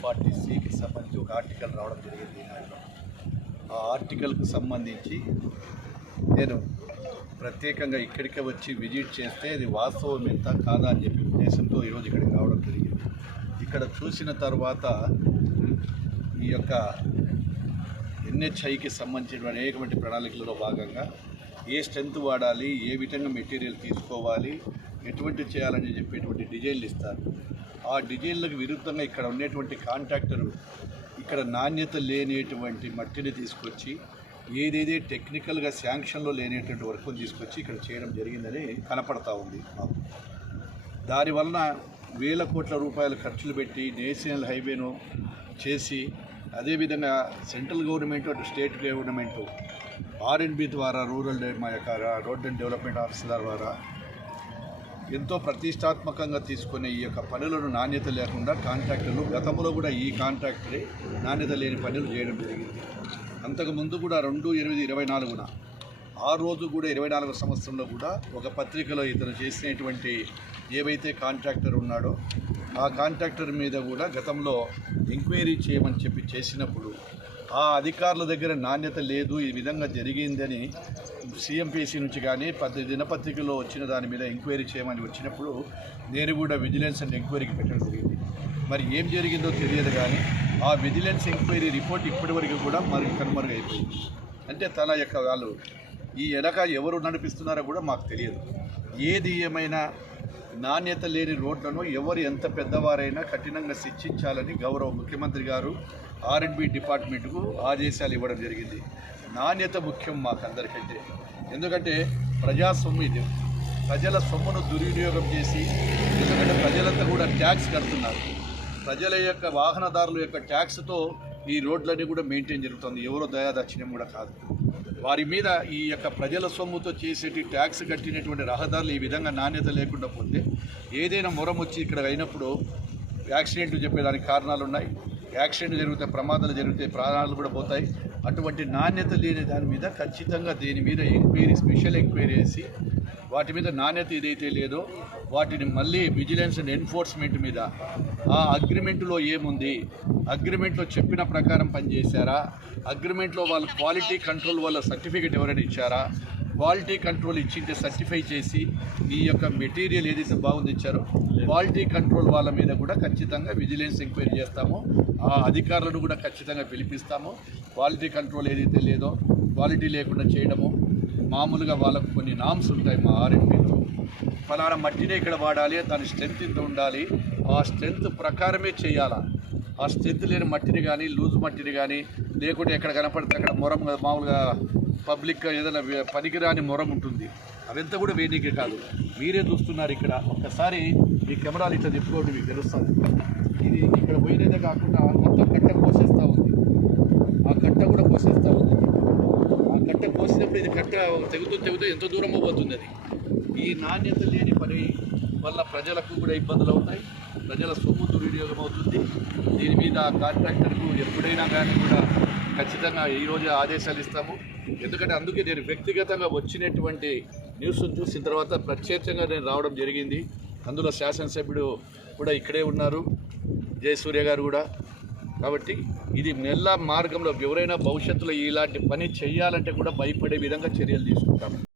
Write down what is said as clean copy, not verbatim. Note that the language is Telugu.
340(c)కి సంబంధించి ఒక ఆర్టికల్ రావడం జరిగింది. ఆ ఆర్టికల్కు సంబంధించి నేను ప్రత్యేకంగా ఇక్కడికి వచ్చి విజిట్ చేస్తే ఇది వాస్తవం ఎంత కాదా అని చెప్పి ఉద్దేశంతో ఈరోజు ఇక్కడికి రావడం జరిగింది. ఇక్కడ చూసిన తర్వాత ఈ యొక్క NHIకి సంబంధించిన అనేకమంది ప్రణాళికలలో భాగంగా ఏ స్ట్రెంత్ వాడాలి, ఏ విధంగా మెటీరియల్ తీసుకోవాలి, ఎటువంటి చేయాలని చెప్పేటువంటి డిజైన్లు ఇస్తారు. ఆ డిజైన్లకు విరుద్ధంగా ఇక్కడ ఉండేటువంటి కాంట్రాక్టరు ఇక్కడ నాణ్యత లేనేటువంటి మట్టిని తీసుకొచ్చి ఏదేదే టెక్నికల్గా శాంక్షన్లో లేనేటువంటి వర్క్ను తీసుకొచ్చి ఇక్కడ చేయడం జరిగిందని కనపడతా ఉంది. దానివలన వేల కోట్ల రూపాయలు ఖర్చులు పెట్టి నేషనల్ హైవేను చేసి అదేవిధంగా సెంట్రల్ గవర్నమెంట్ అటు స్టేట్ గవర్నమెంట్ R&B ద్వారా రూరల్ మా యొక్క రోడ్ అండ్ డెవలప్మెంట్ ఆఫీసర్ ద్వారా ఎంతో ప్రతిష్టాత్మకంగా తీసుకునే ఈ యొక్క పనులను నాణ్యత లేకుండా కాంట్రాక్టర్లు గతంలో కూడా ఈ కాంట్రాక్టరే నాణ్యత లేని పనులు చేయడం జరిగింది. అంతకుముందు కూడా 2/8/24 ఆ రోజు కూడా 24వ సంవత్సరంలో కూడా ఒక పత్రికలో ఇతను చేసినటువంటి ఏవైతే కాంట్రాక్టర్ ఉన్నాడో ఆ కాంట్రాక్టర్ మీద కూడా గతంలో ఎంక్వైరీ చేయమని చెప్పి చేసినప్పుడు ఆ అధికారుల దగ్గర నాణ్యత లేదు, ఈ విధంగా జరిగిందని CMPC నుంచి కానీ దినపత్రికలో వచ్చిన దాని మీద ఎంక్వైరీ చేయమని వచ్చినప్పుడు నేను కూడా విజిలెన్స్ అండ్ ఎంక్వైరీకి పెట్టడం జరిగింది. మరి ఏం జరిగిందో తెలియదు కానీ ఆ విజిలెన్స్ ఎంక్వైరీ రిపోర్ట్ ఇప్పటి వరకు కూడా కనుమరుగైపోయింది. అంటే తన యొక్క వాళ్ళు ఈ ఎనక ఎవరు నడిపిస్తున్నారో కూడా మాకు తెలియదు. ఏది ఏమైనా నాణ్యత లేని రోడ్లను ఎవరు ఎంత పెద్దవారైనా కఠినంగా శిక్షించాలని గౌరవ ముఖ్యమంత్రి గారు R&B డిపార్ట్మెంట్కు ఆదేశాలు ఇవ్వడం జరిగింది. నాణ్యత ముఖ్యం మాకందరికంటే. ఎందుకంటే ప్రజా సొమ్ము ఇది, ప్రజల సొమ్మును దుర్వినియోగం చేసి, ఎందుకంటే ప్రజలంతా కూడా ట్యాక్స్ కడుతున్నారు. ప్రజల యొక్క వాహనదారుల యొక్క ట్యాక్స్తో ఈ రోడ్లన్నీ కూడా మెయింటైన్ జరుగుతుంది. ఎవరో దయాదక్షిణ్యం కూడా కాదు. వారి మీద ఈ యొక్క ప్రజల సొమ్ముతో చేసేటి ట్యాక్స్ కట్టినటువంటి రహదారులు ఈ విధంగా నాణ్యత లేకుండా పోతే ఏదైనా మొరం వచ్చి ఇక్కడ అయినప్పుడు యాక్సిడెంట్లు చెప్పేదానికి కారణాలు ఉన్నాయి. యాక్సిడెంట్ జరిగితే ప్రమాదాలు జరిగితే ప్రాణాలు కూడా పోతాయి. అటువంటి నాణ్యత లేని దాని మీద ఖచ్చితంగా దీని మీద ఎంక్వైరీ, స్పెషల్ ఎంక్వైరీ చేసి వాటి మీద నాణ్యత ఏదైతే లేదో వాటిని మళ్ళీ విజిలెన్స్ అండ్ ఎన్ఫోర్స్మెంట్ మీద ఆ అగ్రిమెంట్లో ఏముంది, అగ్రిమెంట్లో చెప్పిన ప్రకారం పనిచేశారా, అగ్రిమెంట్లో వాళ్ళ క్వాలిటీ కంట్రోల్ వాళ్ళ సర్టిఫికేట్ ఎవరైనా ఇచ్చారా, క్వాలిటీ కంట్రోల్ ఇచ్చింటే సర్టిఫై చేసి ఈ యొక్క మెటీరియల్ ఏదైతే బాగుంది ఇచ్చారో క్వాలిటీ కంట్రోల్ వాళ్ళ మీద కూడా ఖచ్చితంగా విజిలెన్స్ ఎంక్వైరీ చేస్తాము. ఆ అధికారులను కూడా ఖచ్చితంగా పిలిపిస్తాము. క్వాలిటీ కంట్రోల్ ఏదైతే లేదో క్వాలిటీ లేకుండా చేయడము, మామూలుగా వాళ్ళకు కొన్ని నామ్స్ ఉంటాయి మా R&Bలో, ఫలానా మట్టినే ఇక్కడ వాడాలి, దాని స్ట్రెంత్ ఇంత ఉండాలి, ఆ స్ట్రెంత్ ప్రకారమే చేయాలా. ఆ స్ట్రెంత్ లేని మట్టిని కానీ లూజ్ మట్టిని కానీ లేకుంటే ఎక్కడ కనపడితే అక్కడ మొరం, మామూలుగా పబ్లిక్గా ఏదైనా పనికిరాని మొరం ఉంటుంది, అవంతా కూడా వేయనీకే కాదు. మీరే చూస్తున్నారు ఇక్కడ. ఒక్కసారి ఈ కెమెరాలు ఇట్లా తిప్పుకోండి, మీకు తెలుస్తుంది. ఇది ఇక్కడ పోయినదే కాకుండా మొత్తం కట్ట కోసేస్తూ ఉంది, ఆ కట్ట కూడా కోసేస్తూ ఉంది. ఆ కట్ట కోసినప్పుడు ఇది కట్ట తెగుతూ ఎంత దూరం పోతుంది. అది ఈ నాణ్యత లేని పని వల్ల ప్రజలకు కూడా ఇబ్బందులు అవుతాయి, ప్రజల సొమ్ము దుర్వినియోగం అవుతుంది. దీని మీద కాంట్రాక్టర్కు ఎప్పుడైనా కానీ కూడా ఖచ్చితంగా ఈరోజు ఆదేశాలు ఇస్తాము. ఎందుకంటే అందుకే నేను వ్యక్తిగతంగా వచ్చినటువంటి న్యూస్ను చూసిన తర్వాత ప్రత్యేకంగా నేను రావడం జరిగింది. అందులో శాసనసభ్యుడు కూడా ఇక్కడే ఉన్నారు, జయసూర్య గారు కూడా. కాబట్టి ఇది మెల్ల మార్గంలో ఎవరైనా భవిష్యత్తులో ఇలాంటి పని చేయాలంటే కూడా భయపడే విధంగా చర్యలు తీసుకుంటాము.